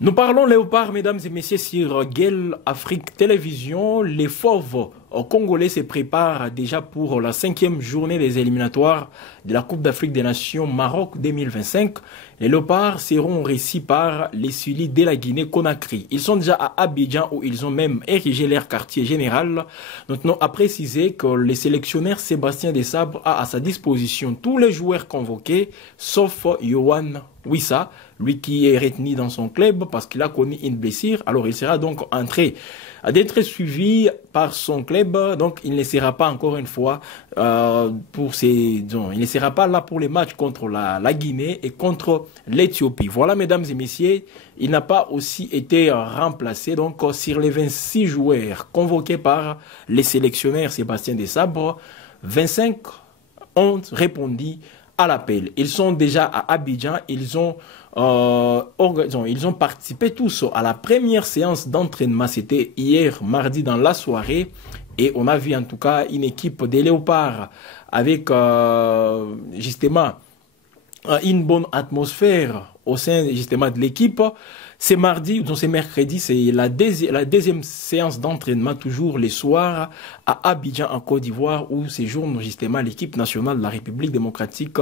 Nous parlons léopard, mesdames et messieurs, sur Gueule Afrique Télévision. Les fauves congolais se préparent déjà pour la 5e journée des éliminatoires de la Coupe d'Afrique des Nations Maroc 2025. Les léopards seront récits par les Sulis de la Guinée-Conakry. Ils sont déjà à Abidjan où ils ont même érigé leur quartier général. Nous tenons à préciser que le sélectionneur Sébastien Desabre a à sa disposition tous les joueurs convoqués, sauf Yohan Wissa, lui qui est retenu dans son club parce qu'il a connu une blessure. Alors il sera donc entré d'être suivi par son club, donc il ne sera pas encore une fois il ne sera pas là pour les matchs contre la Guinée et contre l'Éthiopie. Voilà, mesdames et messieurs, il n'a pas aussi été remplacé. Donc sur les 26 joueurs convoqués par les sélectionneurs Sébastien Desabre, 25 ont répondu à l'appel. Ils sont déjà à Abidjan, ils ont participé tous à la première séance d'entraînement. C'était hier mardi dans la soirée et on a vu en tout cas une équipe des léopards avec justement une bonne atmosphère au sein justement de l'équipe. C'est mardi, donc c'est mercredi, c'est la deuxième séance d'entraînement, toujours les soirs, à Abidjan, en Côte d'Ivoire, où séjourne justement l'équipe nationale de la République démocratique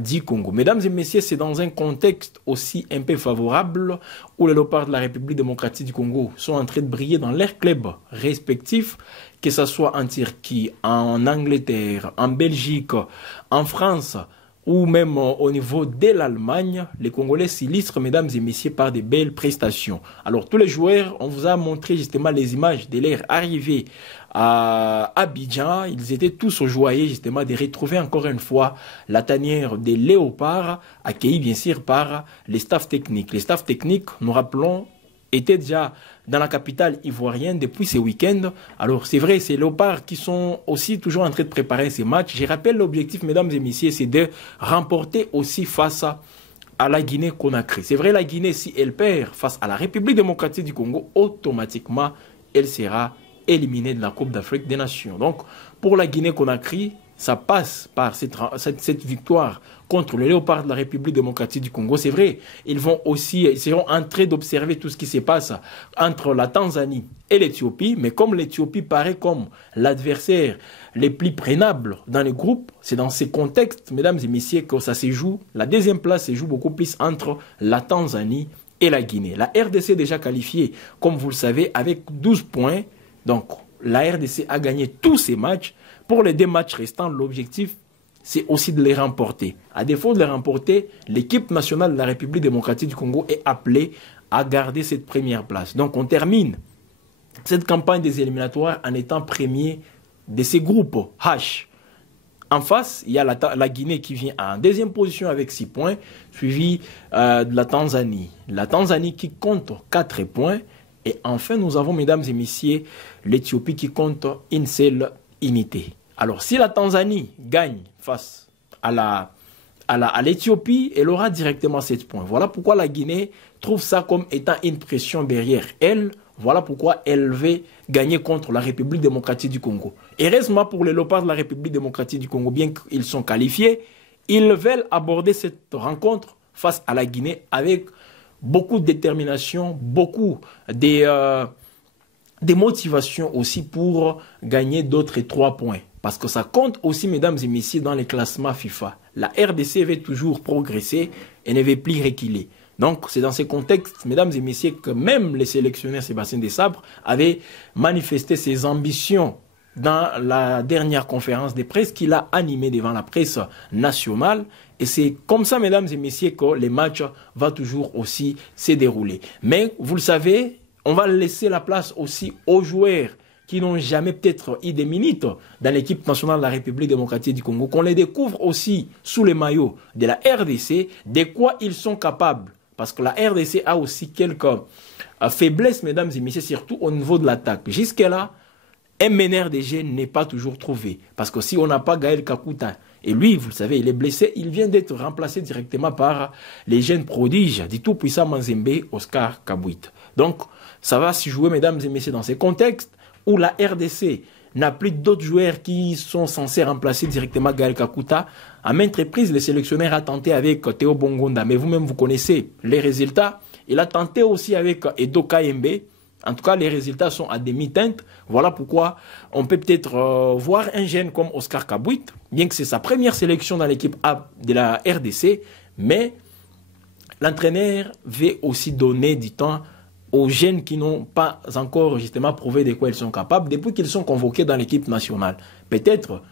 du Congo. Mesdames et messieurs, c'est dans un contexte aussi un peu favorable, où les léopards de la République démocratique du Congo sont en train de briller dans leurs clubs respectifs, que ce soit en Turquie, en Angleterre, en Belgique, en France, ou même au niveau de l'Allemagne, les Congolais s'illustrent, mesdames et messieurs, par de belles prestations. Alors, tous les joueurs, on vous a montré justement les images de leur arrivée à Abidjan. Ils étaient tous joyeux justement de retrouver encore une fois la tanière des léopards, accueillie bien sûr par les staffs techniques. Les staffs techniques, nous rappelons, étaient déjà dans la capitale ivoirienne depuis ce week-end. Alors c'est vrai, c'est les léopards qui sont aussi toujours en train de préparer ces matchs. Je rappelle l'objectif, mesdames et messieurs, c'est de remporter aussi face à la Guinée-Conakry. C'est vrai, la Guinée, si elle perd face à la République démocratique du Congo, automatiquement, elle sera éliminée de la Coupe d'Afrique des Nations. Donc, pour la Guinée-Conakry, ça passe par cette victoire contre les léopards de la République démocratique du Congo. C'est vrai, ils seront en train d'observer tout ce qui se passe entre la Tanzanie et l'Éthiopie. Mais comme l'Éthiopie paraît comme l'adversaire le plus prenable dans le groupe, c'est dans ces contextes, mesdames et messieurs, que ça se joue. La deuxième place se joue beaucoup plus entre la Tanzanie et la Guinée. La RDC est déjà qualifiée, comme vous le savez, avec 12 points. Donc, la RDC a gagné tous ses matchs. Pour les 2 matchs restants, l'objectif, c'est aussi de les remporter. À défaut de les remporter, l'équipe nationale de la République démocratique du Congo est appelée à garder cette première place. Donc on termine cette campagne des éliminatoires en étant premier de ces groupes H. En face, il y a la Guinée qui vient en 2e position avec 6 points, suivi de la Tanzanie. La Tanzanie qui compte 4 points. Et enfin, nous avons, mesdames et messieurs, l'Éthiopie qui compte une seule unité. Alors, si la Tanzanie gagne face à l'Éthiopie, elle aura directement 7 points. Voilà pourquoi la Guinée trouve ça comme étant une pression derrière elle. Voilà pourquoi elle veut gagner contre la République démocratique du Congo. Heureusement pour les léopards de la République démocratique du Congo, bien qu'ils sont qualifiés, ils veulent aborder cette rencontre face à la Guinée avec beaucoup de détermination, beaucoup de motivations aussi pour gagner d'autres 3 points. Parce que ça compte aussi, mesdames et messieurs, dans les classements FIFA. La RDC veut toujours progresser et ne veut plus reculer. Donc, c'est dans ce contexte, mesdames et messieurs, que même le sélectionneur Sébastien Desabre avait manifesté ses ambitions dans la dernière conférence de presse qu'il a animée devant la presse nationale. Et c'est comme ça, mesdames et messieurs, que les matchs vont toujours aussi se dérouler. Mais, vous le savez, on va laisser la place aussi aux joueurs qui n'ont jamais peut-être eu des minutes dans l'équipe nationale de la République démocratique du Congo, qu'on les découvre aussi sous les maillots de la RDC, de quoi ils sont capables. Parce que la RDC a aussi quelques faiblesses, mesdames et messieurs, surtout au niveau de l'attaque. Jusque-là, un meneur de jeu n'est pas toujours trouvé. Parce que si on n'a pas Gaël Kakuta, et lui, vous le savez, il est blessé, il vient d'être remplacé directement par les jeunes prodiges du tout-puissant Manzembe, Oscar Kabouit. Donc, ça va se jouer, mesdames et messieurs, dans ces contextes où la RDC n'a plus d'autres joueurs qui sont censés remplacer directement Gaël Kakuta. À maintes reprises, le sélectionneur a tenté avec Théo Bongonda, mais vous-même, vous connaissez les résultats. Il a tenté aussi avec Edo Kayembe. En tout cas, les résultats sont à demi-teinte. Voilà pourquoi on peut peut-être voir un jeune comme Oscar Kabouit, bien que c'est sa première sélection dans l'équipe A de la RDC, mais l'entraîneur veut aussi donner du temps aux jeunes qui n'ont pas encore justement prouvé de quoi ils sont capables depuis qu'ils sont convoqués dans l'équipe nationale. Peut-être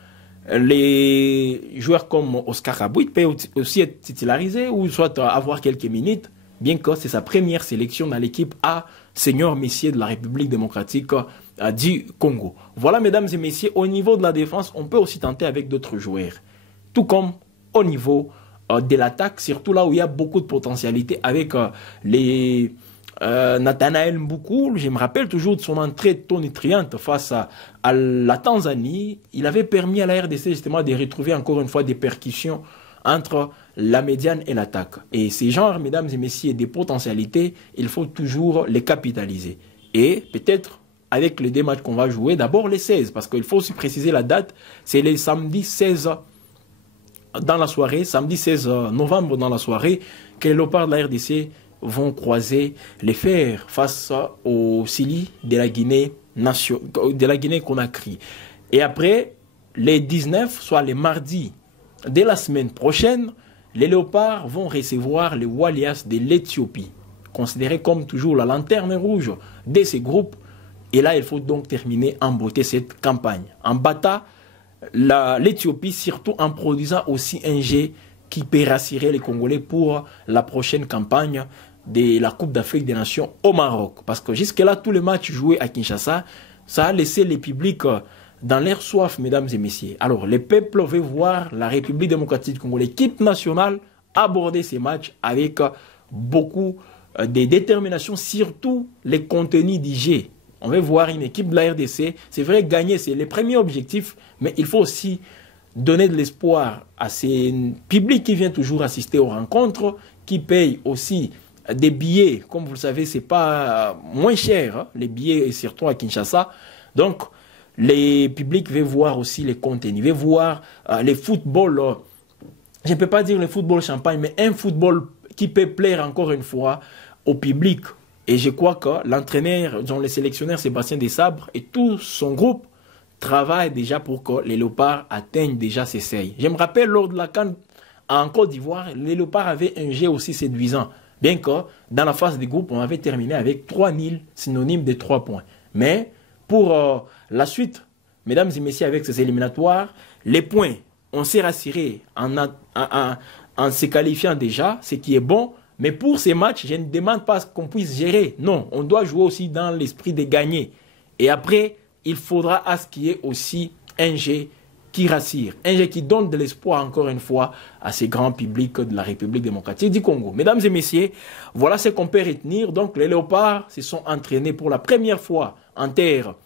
les joueurs comme Oscar Kabouit peuvent aussi être titularisés ou soit avoir quelques minutes, bien que c'est sa première sélection dans l'équipe A, Seigneur Messier de la République démocratique du Congo. Voilà, mesdames et messieurs, au niveau de la défense, on peut aussi tenter avec d'autres joueurs. Tout comme au niveau de l'attaque, surtout là où il y a beaucoup de potentialité avec les Nathanaël Mboukou. Je me rappelle toujours de son entrée tonitruante face à la Tanzanie. Il avait permis à la RDC justement de retrouver encore une fois des percussions entre la médiane et l'attaque. Et ces genres, mesdames et messieurs, des potentialités, il faut toujours les capitaliser. Et peut-être avec les deux matchs qu'on va jouer, d'abord les 16, parce qu'il faut aussi préciser la date, c'est les samedi 16 dans la soirée, samedi 16 novembre dans la soirée, que les Léopards de la RDC vont croiser les fers face au Sili de la Guinée Conakry. Et après, les 19, soit les mardis de la semaine prochaine, les Léopards vont recevoir les Walias de l'Éthiopie, considérés comme toujours la lanterne rouge de ces groupes. Et là, il faut donc terminer en beauté cette campagne, en battant l'Éthiopie, surtout en produisant aussi un jet qui peut rassurer les Congolais pour la prochaine campagne de la Coupe d'Afrique des Nations au Maroc. Parce que jusque-là, tous les matchs joués à Kinshasa, ça a laissé les publics dans l'air soif, mesdames et messieurs. Alors, les peuples veulent voir la République démocratique du Congo, l'équipe nationale, aborder ces matchs avec beaucoup de détermination, surtout les contenus du jeu. On veut voir une équipe de la RDC. C'est vrai, gagner, c'est le premier objectif, mais il faut aussi donner de l'espoir à ces publics qui viennent toujours assister aux rencontres, qui payent aussi des billets. Comme vous le savez, ce n'est pas moins cher, hein, les billets, surtout à Kinshasa. Donc, les publics veulent voir aussi les contenus, veulent voir les footballs. Je ne peux pas dire le football champagne, mais un football qui peut plaire encore une fois au public. Et je crois que l'entraîneur, dont le sélectionneur Sébastien Desabre et tout son groupe travaillent déjà pour que les Léopards atteignent déjà ces seuils. Je me rappelle lors de la CAN en Côte d'Ivoire, les Léopards avaient un jeu aussi séduisant. Bien que dans la phase des groupes, on avait terminé avec 3-0, synonyme de 3 points. Mais pour la suite, mesdames et messieurs, avec ces éliminatoires, les points, on s'est rassuré en se qualifiant déjà, ce qui est bon. Mais pour ces matchs, je ne demande pas qu'on puisse gérer. Non, on doit jouer aussi dans l'esprit de gagner. Et après, il faudra à ce qu'il y ait aussi un jeu qui rassure, un jeu qui donne de l'espoir encore une fois à ces grands publics de la République démocratique du Congo. Mesdames et messieurs, voilà ce qu'on peut retenir. Donc les Léopards se sont entraînés pour la première fois en terre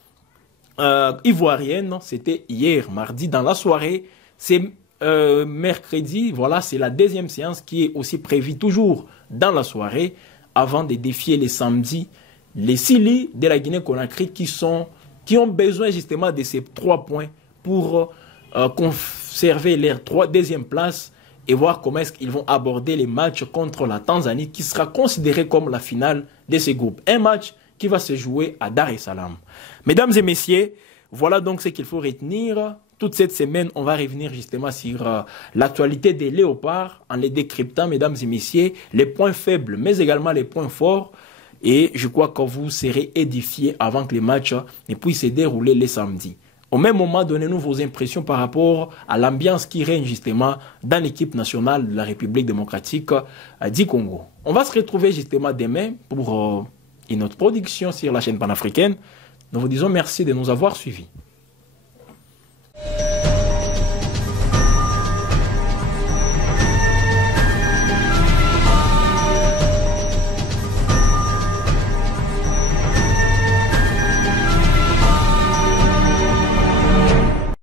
ivoirienne. C'était hier, mardi, dans la soirée. C'est mercredi, voilà, c'est la deuxième séance qui est aussi prévue toujours dans la soirée avant de défier les samedis les Sili de la Guinée-Conakry qui ont besoin justement de ces 3 points pour conserver leur deuxième place et voir comment est-ce qu'ils vont aborder les matchs contre la Tanzanie qui sera considérée comme la finale de ce groupe. Un match qui va se jouer à Dar es Salaam. Mesdames et messieurs, voilà donc ce qu'il faut retenir. Toute cette semaine, on va revenir justement sur l'actualité des Léopards en les décryptant, mesdames et messieurs, les points faibles, mais également les points forts. Et je crois que vous serez édifiés avant que les matchs ne puissent se dérouler les samedis. Au même moment, donnez-nous vos impressions par rapport à l'ambiance qui règne justement dans l'équipe nationale de la République démocratique du Congo. On va se retrouver justement demain pour une autre production sur la chaîne panafricaine. Nous vous disons merci de nous avoir suivis.